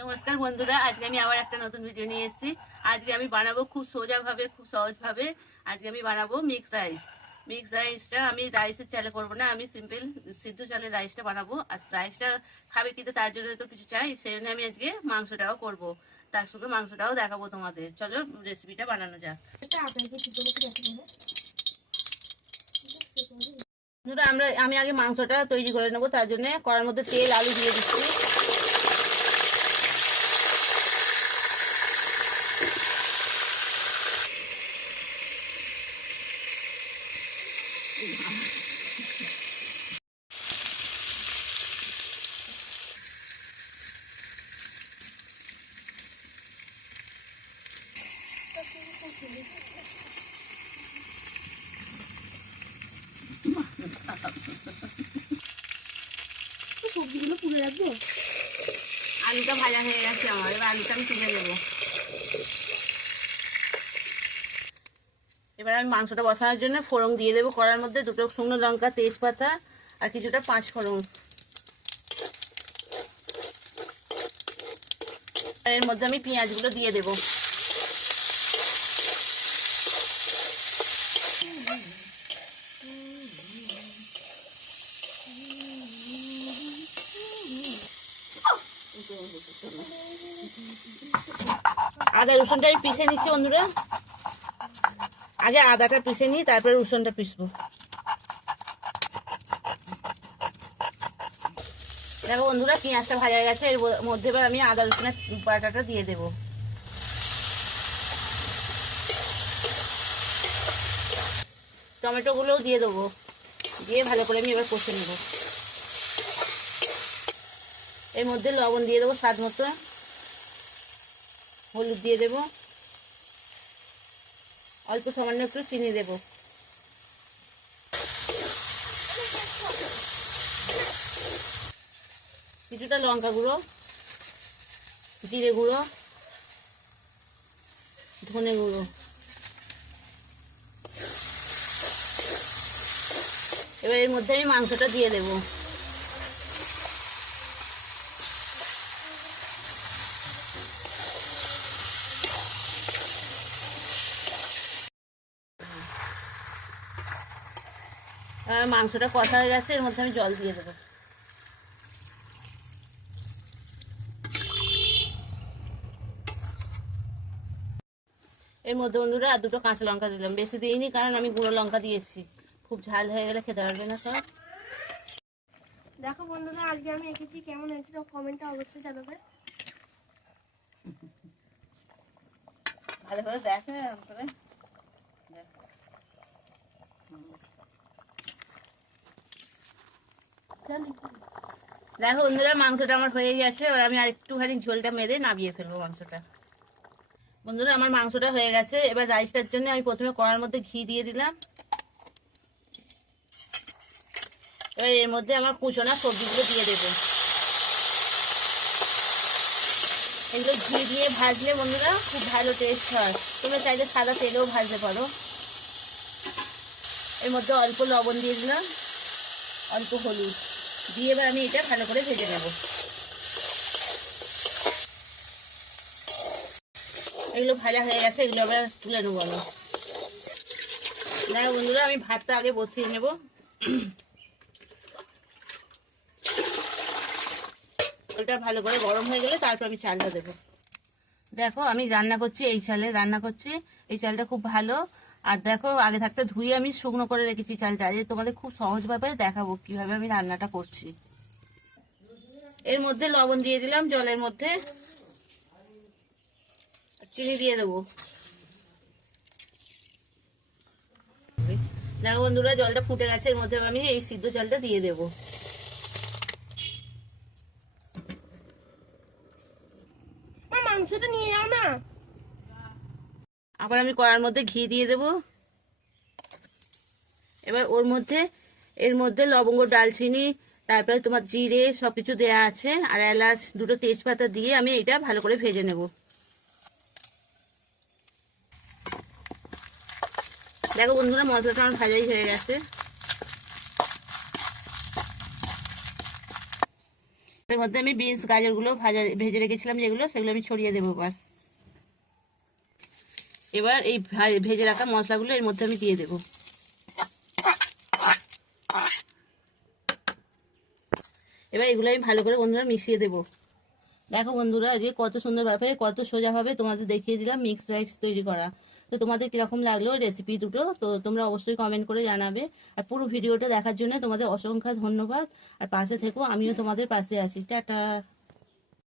নমস্কার বন্ধুরা, আজকে আমি আবার একটা নতুন ভিডিও নিয়ে এসেছি। আজকে আমি বানাবো খুব সোজাভাবে, খুব সহজভাবে। আজকে আমি বানাবো মিক্স রাইস। মিক্স রাইসটা আমি রাইসের চালে করবো না, আমি সিম্পল সিদ্ধ চালের রাইসটা বানাবো। আর রাইসটা খাবে কিন্তু তার জন্য তো কিছু চাই, সেই জন্য আমি আজকে মাংসটাও করব, তার সঙ্গে মাংসটাও দেখাবো তোমাদের। চলো রেসিপিটা বানানো যাক। বন্ধুরা, আমি আগে মাংসটা তৈরি করে নেবো, তার জন্য কড়ার মধ্যে তেল আলু দিয়ে দিচ্ছি। সবজিগুলো তুলে রাখবো। আলুটা ভাজা হয়ে গেছে আমার, এবার আলুটা আমি তুলে দেবো। এবার আমি মাংসটা বসানোর জন্য ফোড়ন দিয়ে দেবো কড়ার মধ্যে। দুটো শুকনো লঙ্কা, তেজপাতা আর কিছুটা পাঁচ ফোড়ন। এর মধ্যে আমি পেঁয়াজগুলো দিয়ে দেবো। আদা রসুনটা আমি পিষে নিচ্ছি বন্ধুরা। আগে আদাটা পিষে নিই, তারপরে রসুনটা পিষবো। দেখো বন্ধুরা, পেঁয়াজটা ভাজা গেছে। এর মধ্যে এবার আমি আদা রসুনের বাটাটা দিয়ে দেবো। টমেটোগুলোও দিয়ে দেবো, দিয়ে ভালো করে আমি এবার কষে নেব। এর মধ্যে লবণ দিয়ে দেবো স্বাদ মতো, হলুদ দিয়ে দেবো, অল্প সামান্য একটু চিনি দেবো। কিছুটা লঙ্কা গুঁড়ো, জিরে গুঁড়ো, ধনে গুঁড়ো। এবার এর মধ্যে আমি মাংসটা দিয়ে দেবো। মাংসটা কষা হয়ে গেছে, এর মধ্যে আমি জল দিয়ে দেবো। এর মধ্যে বন্ধুরা আর দুটো কাঁচা লঙ্কা দিলাম, বেশি দিইনি কারণ আমি গুঁড়ো লঙ্কা দিয়েছি। খুব ঝাল হয়ে গেলে খেতে পারবে না সব। দেখো বন্ধুরা, আজকে আমি এঁকেছি, কেমন হয়েছে তো কমেন্টে অবশ্যই জানাবে। ভালো করে দেখো। দেখো বন্ধুরা, মাংসটা আমার হয়ে গেছে। এবার আমি আর একটুখানি ঝোলটা মেরে নামিয়ে ফেলবো মাংসটা। বন্ধুরা, আমার মাংসটা হয়ে গেছে। এবার রাইসটার জন্য আমি প্রথমে কড়ার মধ্যে ঘি দিয়ে দিলাম। এবার এর মধ্যে আমার কুচোনা সবজিগুলো দিয়ে দেবো। এগুলো ঘি দিয়ে ভাজলে বন্ধুরা খুব ভালো টেস্ট হয়। তোমরা চাইলে সাদা তেলেও ভাজতে পারো। এর মধ্যে অল্প লবণ দিয়ে দিলাম, অল্প হলুদ দিয়ে এবার আমি এটা ভালো করে ভেজে নেব। এগুলো ভাজা হয়ে গেছে, এগুলো আবার তুলে নেবো আমি। দেখো বন্ধুরা, আমি ভাতটা আগে বসিয়ে নেব। ওটা ভালো করে গরম হয়ে গেলে তারপর আমি চালটা দেবো। দেখো আমি রান্না করছি, এই চালে রান্না করছি। এই চালটা খুব ভালো। আর দেখো, আগে থাকতে ধুয়ে আমি শুকনো করে রেখেছি চালটা। আজ তোমাদের খুব সহজভাবে দেখাবো কিভাবে আমি রান্নাটা করছি। এর মধ্যে লবণ দিয়ে দিলাম জলের মধ্যে, চিনি দিয়ে দেবো। দেখো বন্ধুরা, জলটা ফুটে গেছে। এর মধ্যে আমি এই সিদ্ধ চালটা দিয়ে দেবো। মাংসটা নিয়ে যাও না। আবার আমি কড়ার মধ্যে ঘি দিয়ে দেব। এবার এর মধ্যে লবঙ্গ, ডালচিনি, তারপরে তোমার জিরে সবকিছু দেয়া আছে, আর এলাচ, দুটো তেজপাতা দিয়ে আমি এটা ভালো করে ভেজে নেব। দেখো বন্ধুরা, মশলাটা আমার ভাজাই হয়ে গেছে। তেলের মধ্যে আমি বিনস গাজরগুলো ভেজে রেখেছিলাম যেগুলো, সেগুলো আমি ছড়িয়ে দেবো। এবার এই ভেজে রাখা মশলাগুলো এর মধ্যে আমি দিয়ে দেবো। এবার এগুলো আমি ভালো করে বন্ধুরা মিশিয়ে দেবো। দেখো বন্ধুরা, আজকে কত সুন্দরভাবে, কত সোজাভাবে তোমাদের দেখিয়ে দিলাম মিক্সড রাইস তৈরি করা। তো তোমাদের কিরকম লাগলো রেসিপি দুটো, তো তোমরা অবশ্যই কমেন্ট করে জানাবে। আর পুরো ভিডিওটা দেখার জন্য তোমাদের অসংখ্য ধন্যবাদ। আর পাশে থেকো, আমিও তোমাদের পাশে আছি। টাটা।